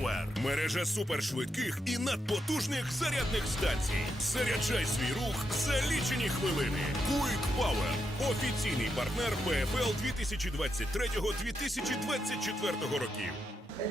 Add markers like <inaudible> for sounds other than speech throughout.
Power – мережа супершвидких і надпотужних зарядних станцій. Заряджай свій рух за лічені хвилини. Quick Power – офіційний партнер ПФЛ 2023-2024 років.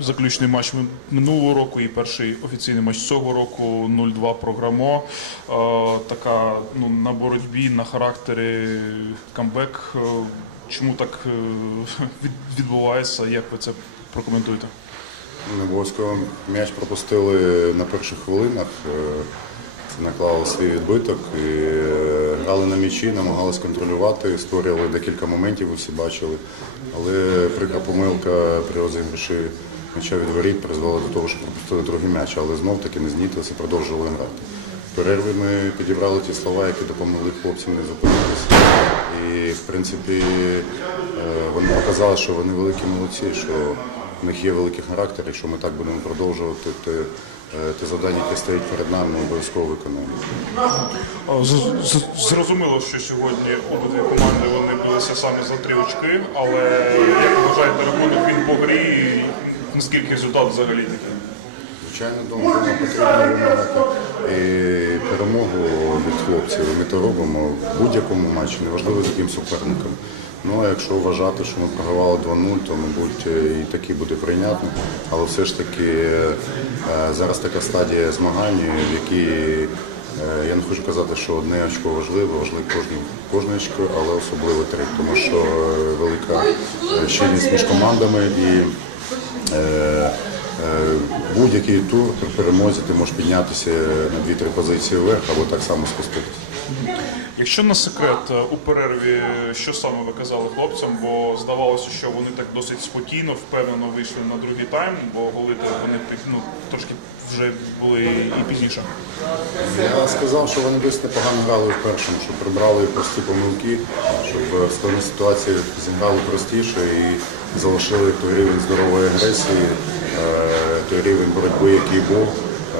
Заключний матч минулого року і перший офіційний матч цього року 0-2 програмо. Е, така ну, на боротьбі, на характері камбек. Е, чому так е, <laughs> відбувається? Як ви це прокоментуєте? Не обов'язково м'яч пропустили на перших хвилинах. е, Це наклало свій відбиток і е, грали на м'ячі, намагалися контролювати, створювали декілька моментів, ви всі бачили. Але прикра помилка при розіграші м'яча від воріт призвела до того, що пропустили другий м'яч, але знов таки не знітилися, продовжували грати. В перерві ми підібрали ті слова, які допомогли хлопцям не зупинитися. І в принципі е, вони показали, що вони великі молодці, що в них є великий характер, якщо ми так будемо продовжувати, то е, те завдання, яке стоїть перед нами, ми обов'язково. Е, з- Зрозуміло, що сьогодні обидві команди вони билися саме за три очки, але як ви вважаєте, рахунок він по грі, наскільки результат взагалі такий? Звичайно, дома дома потрібно вимагати і перемогу від хлопців. Ми то робимо в будь-якому матчі, неважливо з яким суперником. Ну а якщо вважати, що ми програвали 2-0, то мабуть і такі буде прийнятно. Але все ж таки е, зараз така стадія змагань, в якій е, я не хочу казати, що одне очко важливе, важливе кожне, кожне очко, але особливо три, тому що е, велика щільність між командами і Будь-який тур при перемозі ти можеш піднятися на 2-3 позиції вверх або так само спуститися. Якщо не секрет, е, у перерві що саме ви казали хлопцям, бо здавалося, що вони так досить спокійно, впевнено вийшли на другий тайм, бо голити вони ну, трошки вже були і пізніше. Я сказав, що вони досить непогано грали в першому, що прибрали прості помилки, щоб в складній ситуації зіграли простіше і залишили той рівень здорової агресії, е, той рівень боротьби, який був.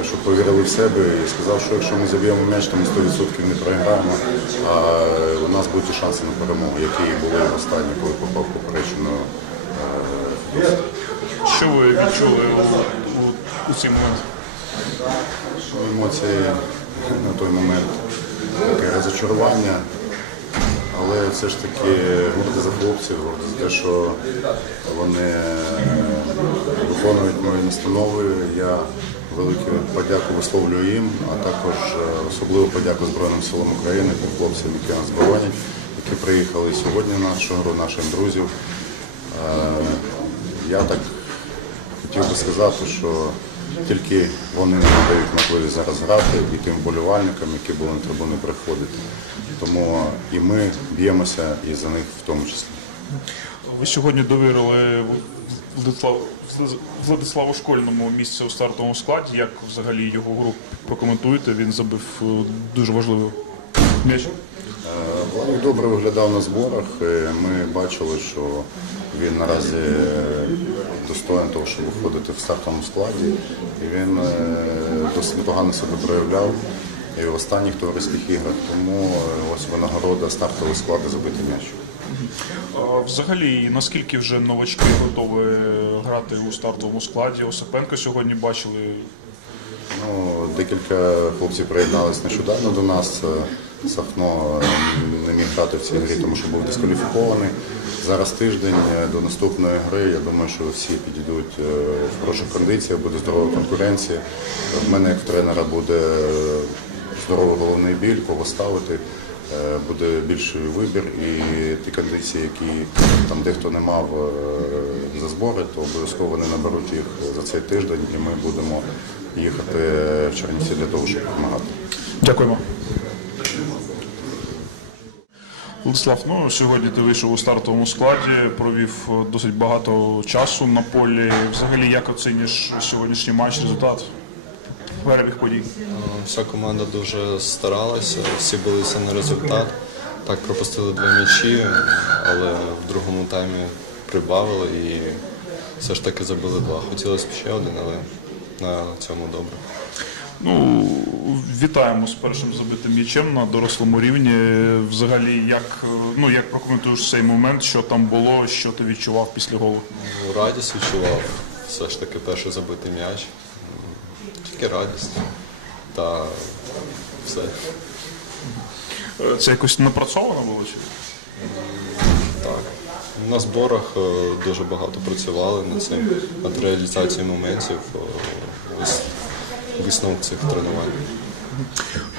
Е, Щоб повірили в себе і сказав, що якщо ми заб'ємо м'яч, то ми 100% не програємо, а у нас будуть і шанси на перемогу, які були в останній, коли попав поперечину. Що ви відчули у, у, цей момент? емоції на той момент, таке розочарування. Але все ж таки гордо за хлопців, гордо за те, що вони виконують мої настанови. Я велику подяку висловлюю їм, а також е, особливу подяку Збройним силам України, тим хлопцям, які нас боронять, які приїхали сьогодні в нашу гру, нашим друзів. Е, Я так хотів би сказати, що тільки вони нам дають можливість зараз грати і тим вболівальникам, які були на трибуни приходити. Тому і ми б'ємося і за них в тому числі. Ви сьогодні довірили Владиславу, Школьному місце у стартовому складі. Як взагалі його гру прокоментуєте? Він забив е, дуже важливий м'яч. Владик добре виглядав на зборах. Е, Ми бачили, що він наразі е, достоин того, щоб виходити в стартовому складі. І він е, досить непогано себе проявляв і в останніх товариських іграх. Тому е, ось винагорода стартовий склад і забитий м'яч. А Взагалі, наскільки вже новачки готові грати у стартовому складі? Осипенко сьогодні бачили. Ну, декілька хлопців приєдналися нещодавно до нас. Е, Сахно е, не міг грати в цій грі, тому що був дискваліфікований. Зараз тиждень е, до наступної гри. Я думаю, що всі підійдуть е, в хороших кондиціях, буде здорова конкуренція. В мене як в тренера буде е, здоровий головний біль, кого ставити. Е, Буде більший вибір і ті кондиції, які там дехто не мав е, за збори, то обов'язково вони наберуть їх за цей тиждень, і ми будемо їхати в Чернівці для того, щоб допомагати. Дякуємо. Владислав, ну сьогодні ти вийшов у стартовому складі, провів е, досить багато часу на полі. Взагалі, як оцінюєш сьогоднішній матч, результат? Перебіг подій. Вся команда дуже старалася, всі билися на результат. Так пропустили два м'ячі, але в другому таймі прибавили і все ж таки забили два. Хотілося б ще один, але на цьому добре. Ну, вітаємо з першим забитим м'ячем на дорослому рівні. Взагалі, як, е, ну, як прокоментуєш цей момент, що там було, що ти відчував після голу? Ну, Радість відчував, все ж таки перший забитий м'яч. Тільки радість та все. Це якось напрацьовано було? Чи? Так. На зборах е, дуже багато працювали над цим, над реалізацією моментів. е, Ось висновок цих тренувань.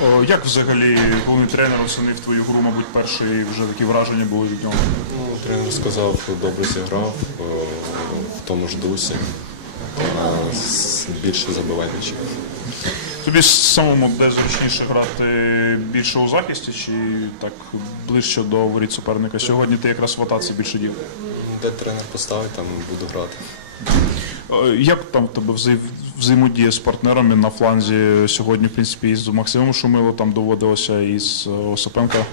О, Як взагалі головний тренер оцінив твою гру, мабуть, перші вже такі враження були від нього? Тренер сказав, добре зіграв е, в тому ж дусі. З- Більше забивай м'ячів. Тобі самому де зручніше грати більше у захисті чи так ближче до воріт суперника? Сьогодні ти якраз в атаці більше дів. Де тренер поставить, там буду грати. Е, Як там в тебе взаємодія з партнерами на фланзі сьогодні, в принципі, із Максимом Шумило там доводилося, і з е, Осипенка?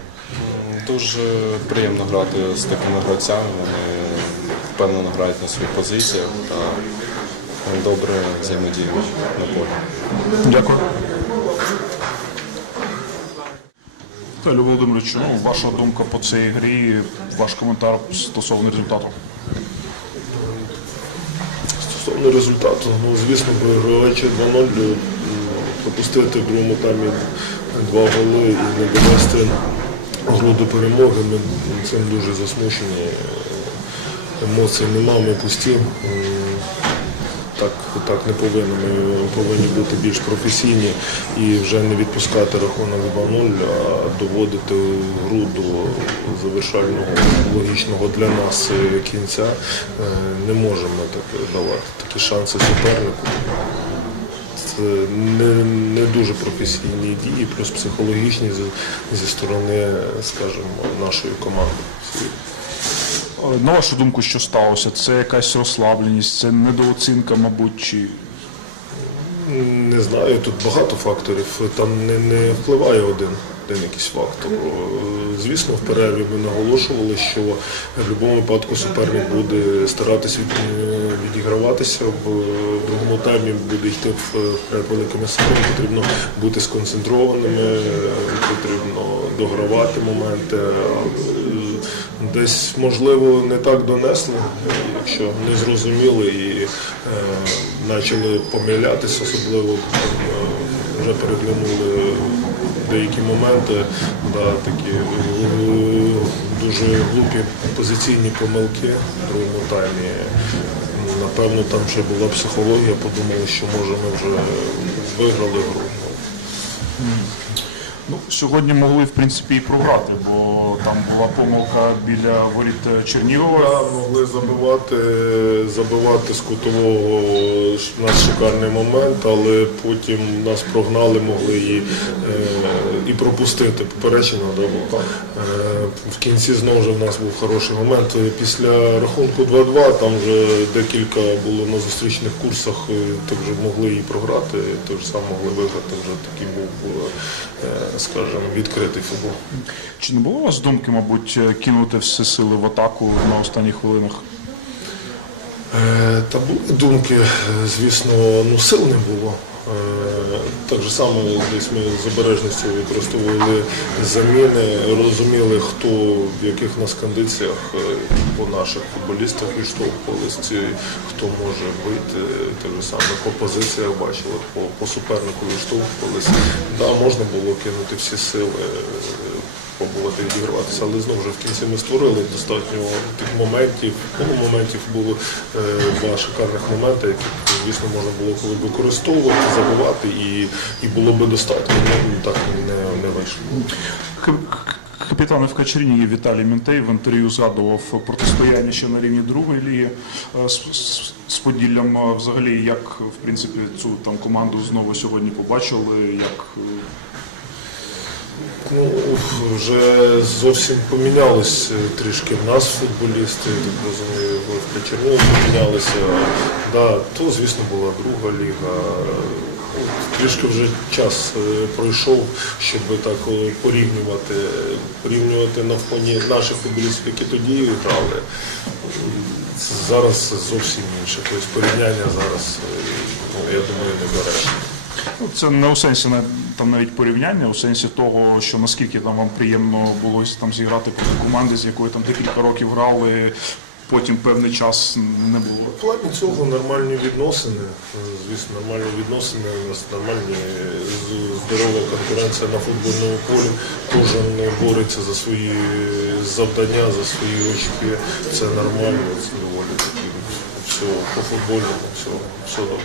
Дуже приємно грати з такими гравцями. Вони впевнено грають на своїх позиціях та добре взаємодіють на полі. Дякую. Віталій Володимирович, ну, ваша думка по цій грі, ваш коментар стосовно результату. Стосовно результату, ну звісно, програваючи 2-0, м, пропустити в другому таймі два голи і не довести гру до перемоги. Ми цим дуже засмучені. Емоцій нема, ми пусті. Так, так не повинно. Ми повинні бути більш професійні і вже не відпускати рахунок 2-0, а доводити гру до завершального логічного для нас кінця. Е, Не можемо так давати такі шанси супернику. Це не, не дуже професійні дії, плюс психологічні зі, зі сторони, скажімо, нашої команди. Е, На вашу думку, що сталося? Це якась розслабленість, це недооцінка, мабуть, чи Не знаю, тут багато факторів. Там не, не впливає один, один якийсь фактор. Е, Звісно, в перерві ми наголошували, що в будь-якому випадку суперник буде старатися е, відіграватися. В другому таймі буде йти в- великими силами. Потрібно бути сконцентрованими, потрібно догравати моменти. Десь, можливо, не так донесли, якщо не зрозуміли і е, почали помилятися, особливо е, вже переглянули деякі моменти, да, такі е, дуже глупі позиційні помилки в другому таймі. Напевно, там вже була психологія, подумали, що може ми вже виграли гру. Ну, сьогодні могли в принципі і програти, бо там була помилка біля воріт е, Чернігова. Могли забивати, забивати з кутового ш- у шикарний момент, але потім нас прогнали, могли і, е, і пропустити. Поперечення було. Е, в кінці знову ж в нас був хороший момент. Е, Після рахунку 2-2 там вже декілька було на зустрічних курсах, е, так вже могли і програти, так же саме могли виграти. Вже такий був, скажімо, відкритий футбол. Чи не було у вас думки, мабуть, кинути всі сили в атаку на останніх хвилинах? Та були думки, звісно, ну сил не було. Так же само десь ми з обережністю використовували заміни, розуміли, хто в яких нас кондиціях е, по наших футболістах відштовхувалися, хто може бити, так же саме по позиціях бачили, по, по супернику відштовхувалися. Да, можна було кинути всі сили. е, пробувати відіграватися, але знову ж в кінці ми створили достатньо тих моментів. Ну, моментів було е, два шикарних моменти, які, звісно, можна було коли використовувати, забувати, і, і було би достатньо. але так не, не вийшло. Капітан ФК Чернігів Віталій Мінтей в інтерв'ю згадував протистояння ще на рівні другої ліги е, з Поділлям. Е, Взагалі, як в принципі цю там команду знову сьогодні побачили, як е, Ну, вже зовсім помінялись е, трішки в нас футболісти, так розумію, в Чернігів помінялися. Да, то, звісно, була друга ліга. Трішки вже час е, пройшов, щоб так е, порівнювати, порівнювати на фоні наших футболістів, які тоді грали. зараз зовсім інше. Тобто порівняння зараз, ну, я думаю, не береш. Ну, Це не у сенсі там навіть порівняння, у сенсі того, що наскільки там вам приємно було там зіграти проти команди, з якою там декілька років грали, потім певний час не було. В плані цього нормальні відносини, е, звісно, нормальні відносини, у нас нормальні е, здорова конкуренція на футбольному полі. Кожен бореться за свої завдання, за свої очки. Це нормально, це доволі таки. Все по футбольному, все, все добре.